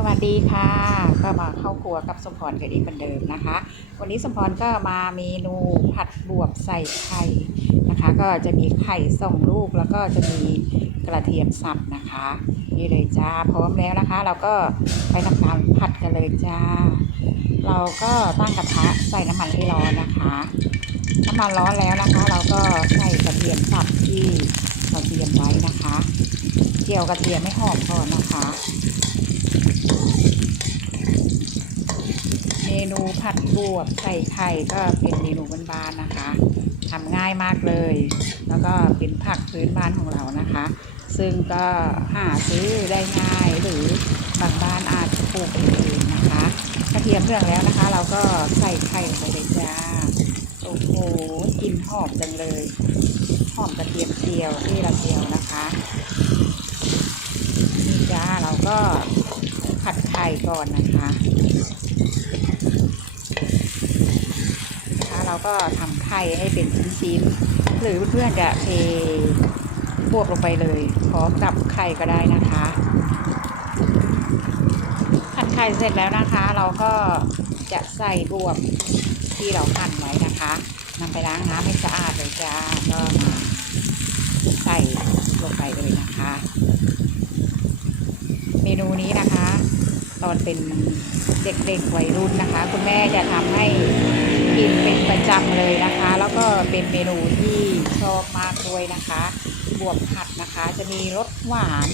สวัสดีค่ะ ก็มาเข้าครัวกับสมพรกันอีกเหมือนเดิมนะคะ วันนี้สมพรก็มาเมนูผัดบวบใส่ไข่นะคะ ก็จะมีไข่สองลูกแล้วก็จะมีกระเทียมสับนะคะ นี่เลยจ้าพร้อมแล้วนะคะ เราก็ไปทำการผัดกันเลยจ้า เราก็ตั้งกระทะใส่น้ำมันให้ร้อนนะคะน้ำมันร้อนแล้วนะคะ เราก็ใส่กระเทียมสับที่เราเตรียมไว้นะคะเจียวกระเทียมไม่หอมก่อนนะคะ เม นูผัดบวบใส่ไข่ก็เป็นเมนูบ้านๆนะคะทำง่ายมากเลย แล้วก็เป็นผักพื้นบ้านของเรานะคะ ซึ่งก็หาซื้อได้ง่ายหรือบางบ้านอาจปลูกเองนะคะกระเทียมเรื่องแล้วนะคะ เราก็ใส่ไข่ลงไปเลยจ้าโอ้โหกลิ่นหอมจังเลยหอมกระเทียมเจียวที่เราเจียวนะคะนี่จ้าเราก็ผัดไข่ก่อนนะคะ ก็ทำไข่ให้เป็นชิ้นๆหรือเพื่อนๆจะเทบวบลงไปเลยพร้อมกับไข่ก็ได้นะคะผัดไข่เสร็จแล้วนะคะ เราก็จะใส่บวบที่เราหั่นไว้นะคะนำไปล้างน้ำให้สะอาดเลยจ้าก็มาใส่ลงไปเลยนะคะ เมนูนี้นะคะ ตอนเป็นเด็กๆวัยรุ่นนะคะ คุณแม่จะทำให้ กินเป็นประจำเลยนะคะ แล้วก็เป็นเมนูที่ชอบมากด้วยนะคะ บวบผัดนะคะ จะมีรสหวาน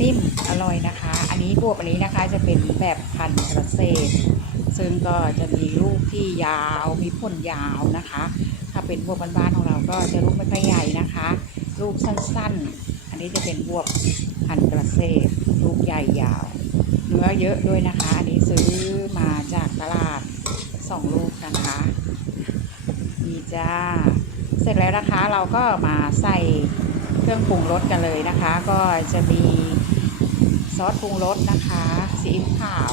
นิ่มอร่อยนะคะ อันนี้บวบอันนี้นะคะจะเป็นแบบพันธุ์กระเศษซึ่งก็จะมีลูกที่ยาวมีผลยาวนะคะ ถ้าเป็นบวบบ้านๆของเราก็จะลูกไม่ค่อยใหญ่นะคะ ลูกสั้นๆ อันนี้จะเป็นบวบพันธุ์กระเศษลูกใหญ่ยาว เนื้อเยอะด้วยนะคะ อันนี้ซื้อมาจากตลาดสองลูก จ้า เสร็จแล้วนะคะเราก็มาใส่เครื่องปรุงรสกันเลยนะคะ ก็จะมีซอสปรุงรสนะคะซีอิ๊วขาว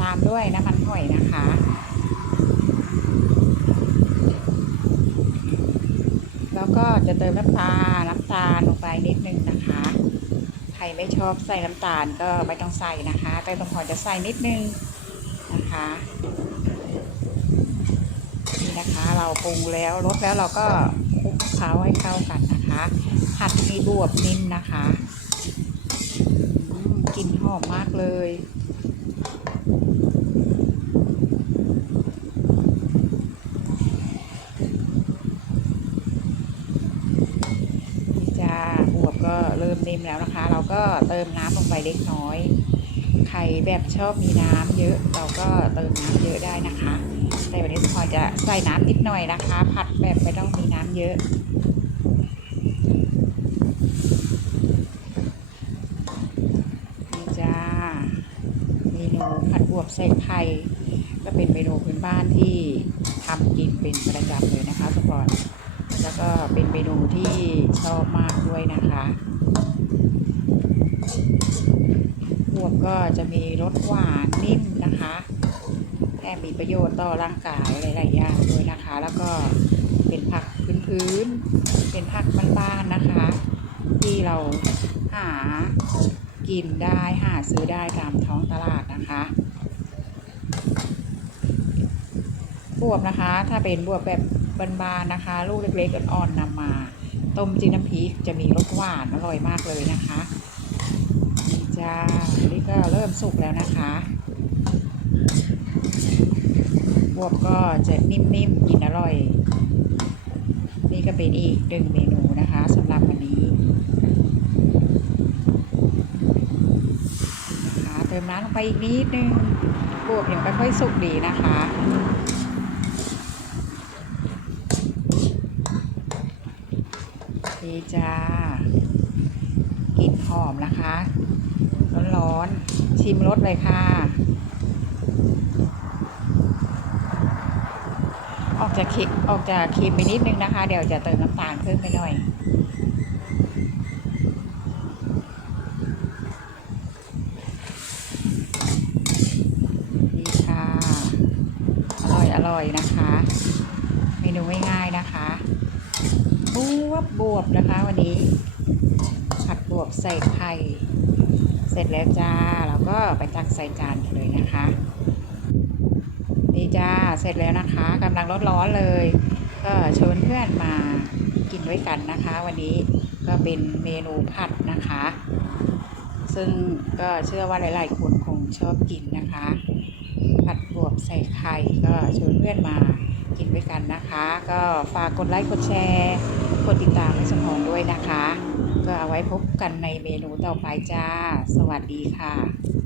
ตามด้วยน้ำมันหอยนะคะแล้วก็จะเติมน้ำตาลน้ำตาลลงไปนิดนึงนะคะ ใครไม่ชอบใส่น้ำตาลก็ไม่ต้องใส่นะคะ แต่ต้องขอจะใส่นิดนึงนะคะนี่นะคะ เราปรุงแล้วรสแล้วเราก็คลุกเคล้าให้เข้ากันนะคะผัดให้บวบนิ่มนะคะกลิ่นหอมมากเลยนี่จ้าบวบก็เริ่มนิ่มแล้วนะคะ เราก็เติมน้ำลงไปเล็กน้อย ใครแบบชอบมีน้ำเยอะ เราก็เติมน้ำเยอะได้นะคะ แต่วันนี้พรจะใส่น้ำนิดหน่อยนะคะ ผัดแบบไม่ต้องมีน้ำเยอะนี่จ้าเมนูผัดบวบใส่ไข่ก็เป็นเมนูพื้นบ้านที่ทำกินเป็นประจำเลยนะคะสปอร์ตแล้วก็เป็นเมนูที่ชอบมากด้วยนะคะบวบก็จะมีรสหวานนิ่มนะคะ แถมมีประโยชน์ต่อร่างกายหลายๆอย่างด้วยนะคะ แล้วก็เป็นผักพื้นๆเป็นผักบ้านๆนะคะ ที่เราหากินได้หาซื้อได้ตามท้องตลาดนะคะบวบนะคะ ถ้าเป็นบวบแบบบานๆนะคะ ลูกเล็กๆอ่อนๆนำมาต้มจิ้มน้ำพริกจะมีรสหวานอร่อยมากเลยนะคะนี่จ้านี่ก็เริ่มสุกแล้วนะคะ วบก็จะนิ่มๆกินอร่อย นี่ก็เป็นอีกหนึ่งเมนูนะคะสำหรับวันนี้นะคะเติมน้ำลงไปอีกนิดนึงบวบยังไม่ค่อยสุกดีนะคะดีจ้ากลิ่นหอมนะคะ ร้อนๆชิมรสเลยค่ะ ออกจากค็มออกจากเค็มไปนิดนึงนะคะ เดี๋ยวจะเติมน้ำตาลเพิ่มไปหน่อย ดีค่ะ อร่อยอร่อยนะคะ เมนูง่ายๆนะคะบวบบวบนะคะวันนี้ ผัดบวบใส่ไข่ เสร็จแล้วจ้าเราก็ไปตักใส่จานเลยนะคะ นี่จ้า เสร็จแล้วนะคะกำลังร้อนๆเลย ก็ชวนเพื่อนมากินด้วยกันนะคะ วันนี้ก็เป็นเมนูผัดนะคะ ซึ่งก็เชื่อว่าหลาย ๆ คนคงชอบกินนะคะ ผัดบวบใส่ไข่ก็ชวนเพื่อนมากินด้วยกันนะคะ ก็ฝากกดไลค์กดแชร์กดติดตามให้สมองด้วยนะคะ ก็เอาไว้พบกันในเมนูต่อไปจ้า สวัสดีค่ะ